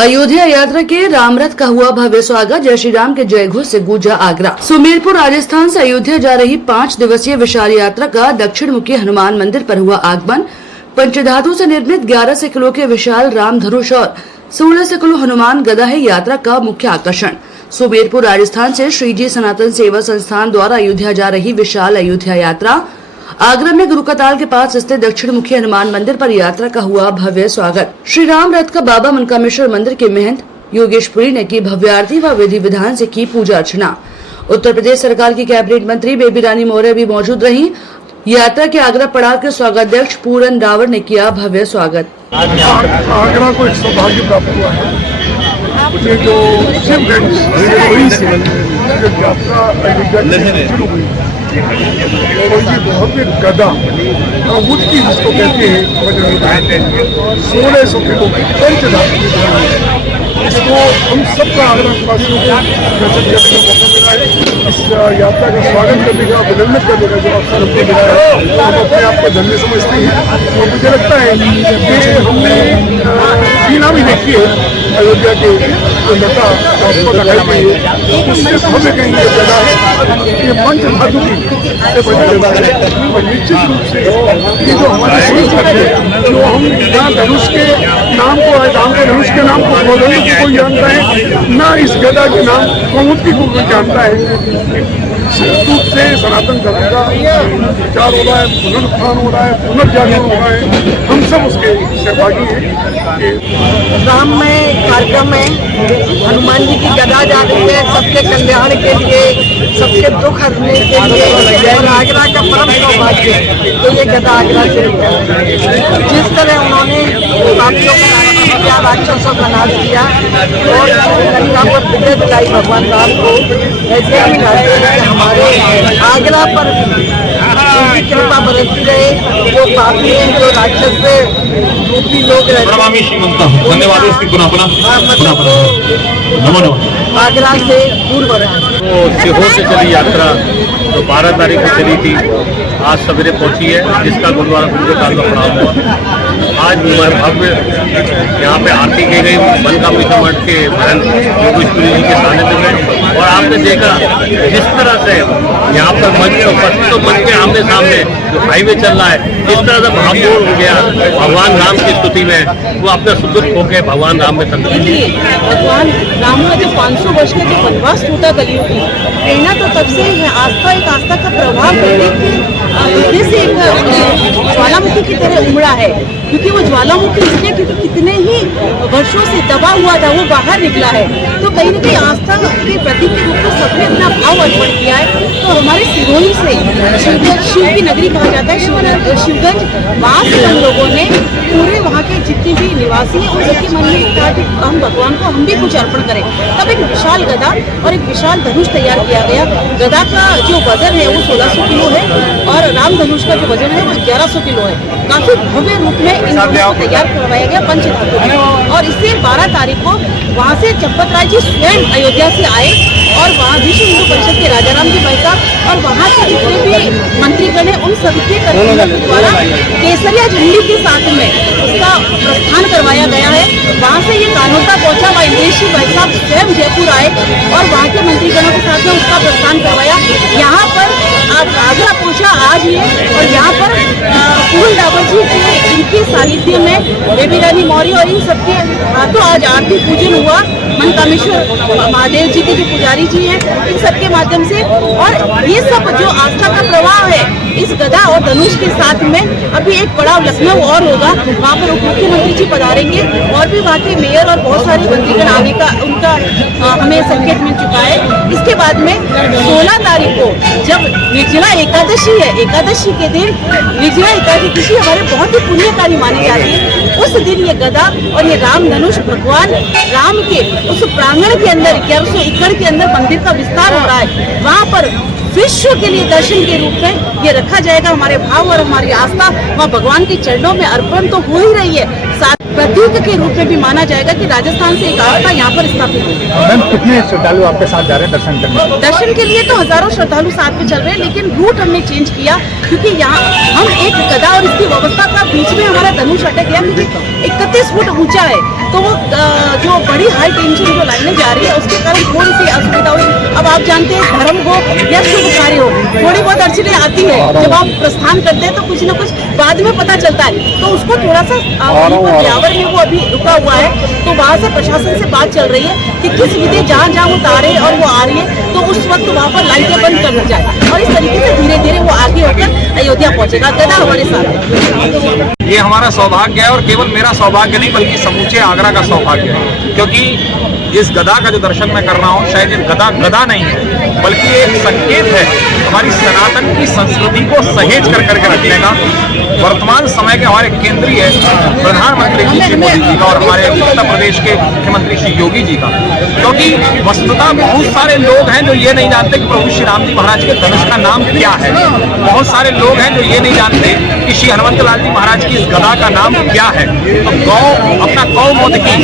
अयोध्या यात्रा के रामरथ का हुआ भव्य स्वागत। जय श्री राम के जय घोष से गूंजा आगरा। सुमेरपुर राजस्थान से अयोध्या जा रही 5 दिवसीय विशाल यात्रा का दक्षिण मुखी हनुमान मंदिर पर हुआ आगमन। पंचधातु से निर्मित 11 किलो के विशाल राम धनुष और 16 किलो हनुमान गदा है यात्रा का मुख्य आकर्षण। सुमेरपुर राजस्थान से श्रीजी सनातन सेवा संस्थान द्वारा अयोध्या जा रही विशाल अयोध्या यात्रा आगरा में गुरु कताल के पास स्थित दक्षिण मुखी हनुमान मंदिर पर यात्रा का हुआ भव्य स्वागत। श्री राम रथ का बाबा मनकामेश्वर मंदिर के महंत योगेशपुरी ने की भव्य आरती व विधि विधान से की पूजा अर्चना। उत्तर प्रदेश सरकार की कैबिनेट मंत्री बेबी रानी मौर्य भी मौजूद रही। यात्रा के आगरा पड़ाव के स्वागताध्यक्ष पूरन रावत ने किया भव्य स्वागत। आगरा को एक सौभाग्य प्राप्त हुआ है। मुझे जो यात्रा भव्य गदा मुक्ति जिसको कहते हैं 1600 किलो की पंचधातु, इसको हम सबका आगरा वासियों को मौका मिला है। इस यात्रा का स्वागत करने का, अभिनंदन करने का जो अवसर हमको मिला है, हम अपने आप को धन्य समझते हैं। और मुझे लगता है कि हमने सीना भी देखी है अयोध्या के जो नेता उससे भव्य कहेंगे जगह है। ये पंचधातु की और निश्चित रूप से ये जो हमारी संस्कृति है, जो हम यहाँ धनुष के नाम को, राम के धनुष के नाम को कोदंड को कोई जानता है, ना इस गदा के नाम कौमुदी को कोई जानता है। रूप से सनातन धर्म का प्रचार हो रहा है, पुनरुत्थान हो रहा है, पुनर्जागरण हो रहा है। हम सब उसके सहभागी हैं। राम में कार्यक्रम में हनुमान जी की गदा जा रही है, सबके कल्याण के लिए, सबके दुख हरने के लिए। और आगरा का परम सौभाग्य तो ये गदा आगरा से जिस तरह उन्होंने पापियों का किया, राक्षसों का नाश किया और लंका पर विजय दिलाई भगवान राम को, ऐसे ही हमारे आगरा पर उनकी कृपा बरसती रहे। जो पापी हैं, जो राक्षस रूपी लोग रहते आगरा से दूर बढ़ा। सीहोर से चली यात्रा जो 12 तारीख को चली थी, आज सवेरे पहुंची है, जिसका गुरुद्वारा गुरु कताल का प्रणाम हुआ। आज भव्य यहाँ पे आरती की गई मनकामेश्वर मठ के महंत योगेशपुरी जी के सानिध्य में। और आपने देखा जिस तरह से यहाँ पर मंच तो मंच के आमने सामने जो हाईवे चल रहा है, जिस तरह से भावपूर्ण हो गया भगवान राम की स्तुति में, वो अपना सुदुख होकर भगवान राम में संतुष्ट। भगवान राम का जो 500 वर्ष का जो वनवास टूटा कलियुग की प्रेरणा तो तब से है। आस्था एक आस्था का प्रभाव से एक ज्वालामुखी की तरह उमड़ा है, क्योंकि वो ज्वालामुखी इसलिए क्योंकि कितने ही वर्षों से दबा हुआ था, वो बाहर निकला है। तो कहीं न कहीं आस्था के प्रतीक के रूप में सबने अपना भाव अर्पण किया है। तो हमारे सिरोही से शिव की नगरी कहा जाता है, शिवगंज, वहाँ से हम लोगों ने पूरे वहाँ के जितने भी निवासी हैं उन सबके मन में था कि हम भगवान को हम भी कुछ अर्पण करें। तब एक विशाल गदा और एक विशाल धनुष तैयार किया गया। गदा का जो वजन है वो 1600 किलो है और राम धनुष का जो वजन है वो 1100 किलो है। काफी भव्य रूप में इन दोनों को तैयार करवाया गया पंचधातु में। और इससे 12 तारीख को वहाँ से चंपत राय जी स्वयं अयोध्या से आए और वहाँ विश्व हिंदू परिषद के राजा राम जी भाई साहब और वहाँ के जितने भी मंत्रीगण हैं उन सबके द्वारा केसरिया झंडी के साथ में उसका प्रस्थान करवाया गया है। वहाँ से ये कानोता पहुंचा, वहाँ इंद्रेश भाई साहब स्वयं जयपुर आए और वहाँ के मंत्रीगणों के साथ में उसका प्रस्थान करवाया। यहाँ पर आगरा पहुंचा आज ये, और यहाँ पर पूरन रावत जी के इनके सानिध्य में बेबी रानी मौर्य और इन सबके हाथों आज आरती पूजन हुआ। मनकामेश्वर महादेव जी के जो पुजारी जी हैं इन सबके माध्यम से। और ये सब जो आस्था का प्रवाह है इस गदा और धनुष के साथ में अभी एक पड़ाव लखनऊ और होगा, वहाँ पर उप मुख्यमंत्री जी पधारेंगे और भी वहाँ के मेयर और बहुत सारे मंत्रीगण आने का उनका हमें संकेत मिल चुका है। इसके बाद में 16 तारीख को जब निर्जला एकादशी है, एकादशी के दिन निर्जला एकादशी हमारे बहुत ही पुण्यकारी मानी जाती है। उस दिन ये गदा और ये राम धनुष भगवान राम के उस प्रांगण के अंदर 1100 एकड़ के अंदर मंदिर का विस्तार हो रहा है। वहाँ पर विश्व के लिए दर्शन के रूप में ये रखा जाएगा। हमारे भाव और हमारी आस्था वहाँ भगवान के चरणों में अर्पण तो हो ही रही है, साथ प्रतीक के रूप में भी माना जाएगा कि राजस्थान से एक आस्था यहाँ पर स्थापित होगी। मैम, कितने श्रद्धालु आपके साथ जा रहे हैं दर्शन करने? दर्शन के लिए तो हजारों श्रद्धालु साथ में चल रहे हैं, लेकिन रूट हमने चेंज किया क्योंकि यहाँ हम एक गदा और इसकी व्यवस्था का बीच में हमारा धनुष अटक गया। 31 10 फुट ऊंचा है, तो वो जो बड़ी हाई टेंशन जो लाइनें जा रही है उसके कारण थोड़ी सी असुविधा हुई। अब आप जानते हैं धर्म हो या शुभ कार्य हो, थोड़ी बहुत अड़चने आती है। जब आप प्रस्थान करते हैं तो कुछ न कुछ बाद में पता चलता है, तो उसको थोड़ा सा ब्यावर में वो अभी रुका हुआ है, तो वहाँ से प्रशासन से बात चल रही है कि किस विधि जहाँ जहाँ वो तारे और वो आ रही है तो उस वक्त वहाँ पर लाइटें बंद कर दी जाए और इस तरीके से धीरे धीरे वो आगे होकर अयोध्या पहुँचेगा। गदा हमारे साथ ये हमारा सौभाग्य है और केवल मेरा सौभाग्य नहीं बल्कि समूचे आगरा का सौभाग्य है, क्योंकि इस गदा का जो दर्शन मैं कर रहा हूँ, शायद ये गदा नहीं है बल्कि एक संकेत है हमारी सनातन की संस्कृति को सहेज करके रखने का। वर्तमान समय के हमारे केंद्रीय प्रधानमंत्री श्री मोदी जी का और हमारे उत्तर प्रदेश के मुख्यमंत्री श्री योगी जी का, क्योंकि वस्तुतः बहुत सारे लोग हैं जो ये नहीं जानते कि प्रभु श्री राम जी महाराज के धनुष का नाम क्या है। बहुत सारे लोग हैं जो ये नहीं जानते कि श्री हनुमंत लाल जी महाराज की इस गदा का नाम क्या है। तो अपना गौ मोदकी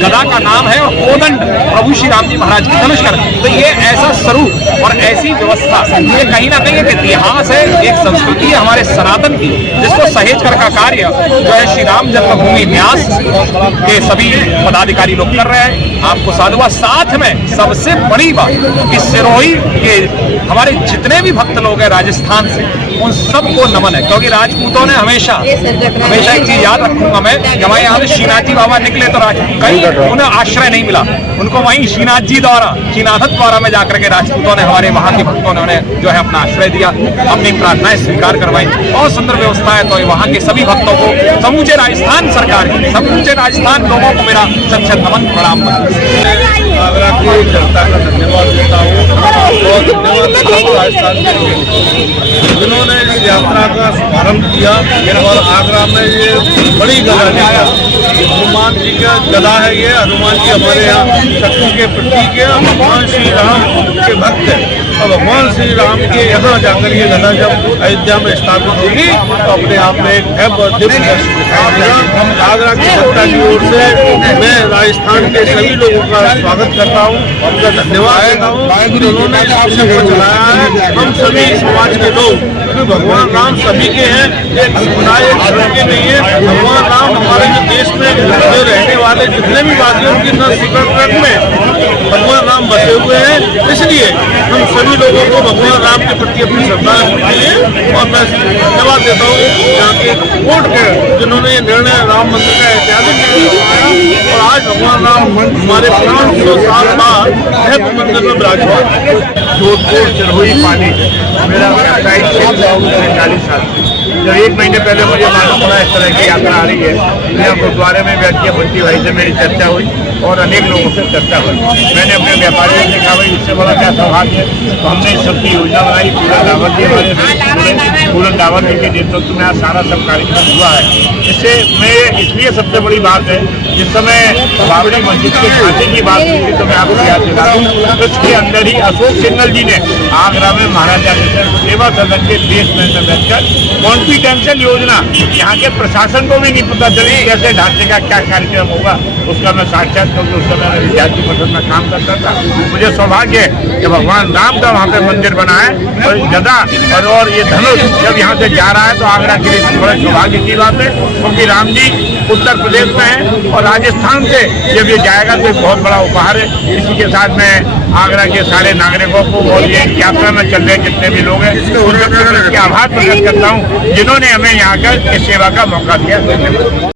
गदा का नाम है और कोदंड प्रभु श्री राम जी महाराज की धनुष का। तो ये ऐसा स्वरूप और ऐसी व्यवस्था, ये कहीं ना कहीं एक इतिहास है, एक संस्कृति है हमारे सनातन की, जिसको सहेज कर का कार्य जो है श्री राम जन्मभूमि न्यास के सभी पदाधिकारी लोग कर रहे हैं। आपको साधुवाद। साथ में सबसे बड़ी बात कि सिरोही के हमारे जितने भी भक्त लोग हैं राजस्थान से, उन सबको नमन है, क्योंकि राजपूतों ने हमेशा एक चीज याद रखूंगा मैं कि हमारे यहाँ से श्रीनाथ जी बाबा निकले तो कहीं उन्हें आश्रय नहीं मिला, उनको वहीं श्रीनाथ जी द्वारा, श्रीनाथत द्वारा में जाकर के राजपूतों ने, हमारे वहाँ के भक्तों ने उन्हें जो है अपना आश्रय दिया, अपनी प्रार्थनाएं स्वीकार करवाई। बहुत सुंदर व्यवस्था है। तो वहाँ के सभी भक्तों को, समूचे राजस्थान सरकार की, समूचे राजस्थान लोगों को मेरा सच्चा नमन प्रणाम। आगरा की जनता का धन्यवाद देता हूँ और धन्यवाद राजस्थान के लोगों जिन्होंने इस यात्रा का शुभारंभ किया और आगरा में ये बड़ी गदा लिया। हनुमान जी का गदा है, ये हनुमान जी हमारे यहाँ शक्ति के प्रतीक है, भगवान श्री राम के भक्त है और भगवान श्री राम के यहाँ जाकर ये गदा जब अयोध्या में स्थापित होगी तो अपने आप में एक भव्य और दिव्य दृश्य दिखाई देगा। आगरा की जनता की ओर से मैं राजस्थान के सभी लोगों का स्वागत करता हूँ, उनका धन्यवाद देता हूँ कि उन्होंने अवसर को चलाया है। हम सभी समाज के लोग, क्योंकि भगवान राम सभी के हैं, एक समुदाय एक धर्म के नहीं है। भगवान राम हमारे जो देश में जो रहने वाले जितने भी वादी उनकी सिकड़ में भगवान राम बसे हुए हैं, इसलिए हम सभी लोगों को भगवान राम के प्रति अपनी श्रद्धा रखनी चाहिए। और मैं धन्यवाद देता हूँ यहाँ के कोर्ट के जिन्होंने ये निर्णय राम मंदिर का ऐतिहासिक निर्णय और आज भगवान राम हमारे 500 साल बाद भव्य मंदिर में विराजमान। जोधपुर सिरोही पानी मेरा व्यावसायिक क्षेत्र 40 साल जब 1 महीने पहले मुझे मालूम पड़ा इस तरह की यात्रा आ रही है, मैं गुरुद्वारे में बैठ के बंटी भाई से मेरी चर्चा हुई और अनेक लोगों से चर्चा हुई। मैंने अपने व्यापारियों से कहा भाई इससे बड़ा क्या सौभाग्य है। तो हमने इस सबकी योजना बनाई। पूरा दावत जी हमारे पूरा दावत जी के नेतृत्व में आज सारा सब कार्यक्रम हुआ है। इससे मैं इसलिए सबसे बड़ी बात है, जिस समय बाबरी मस्जिद के ढांचे की बात की तो मैं आपको याद दिला दूँ, उसके अंदर ही अशोक सिंगल जी ने आगरा में महाराजा सेवा सदन के बेसमेंट में बैठकर कॉन्फिडेंशियल योजना, यहाँ के प्रशासन को भी नहीं पता चली कैसे ढांचे का क्या कार्यक्रम होगा, उसका मैं साक्षात, क्योंकि उस समय मैं विद्यार्थी परिषद में काम करता था। मुझे सौभाग्य है कि भगवान राम का वहाँ पे मंदिर बना है और गदा और ये धनुष जब यहाँ से जा रहा है तो आगरा के लिए बड़े सौभाग्य की बात है, क्योंकि राम जी उत्तर प्रदेश में है और राजस्थान से जब ये जाएगा तो एक बहुत बड़ा उपहार है। इसी के साथ में आगरा के सारे नागरिकों को और ये यात्रा में चल रहे जितने भी लोग हैं उनके आभार प्रकट करता हूँ जिन्होंने हमें यहाँ कर इस सेवा का मौका दिया।